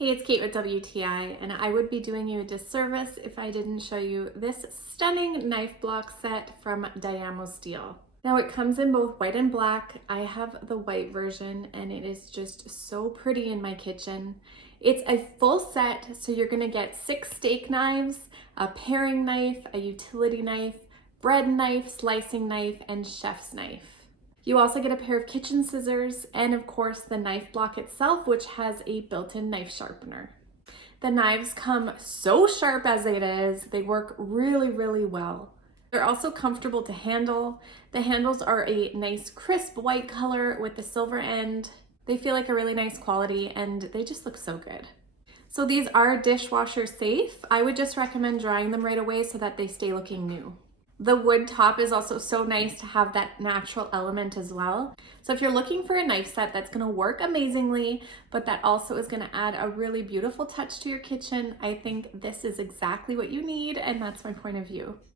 Hey, it's Kate with WTI, and I would be doing you a disservice if I didn't show you this stunning knife block set from Diamosteel. Now it comes in both white and black. I have the white version and it is just so pretty in my kitchen. It's a full set, so you're gonna get 6 steak knives, a paring knife, a utility knife, bread knife, slicing knife, and chef's knife. You also get a pair of kitchen scissors and of course the knife block itself, which has a built-in knife sharpener. The knives come so sharp as it is, they work really well. They're also comfortable to handle. The handles are a nice crisp white color with the silver end. They feel like a really nice quality and they just look so good. So these are dishwasher safe. I would just recommend drying them right away so that they stay looking new. The wood top is also so nice to have that natural element as well. So if you're looking for a knife set that's gonna work amazingly, but that also is gonna add a really beautiful touch to your kitchen, I think this is exactly what you need, and that's my point of view.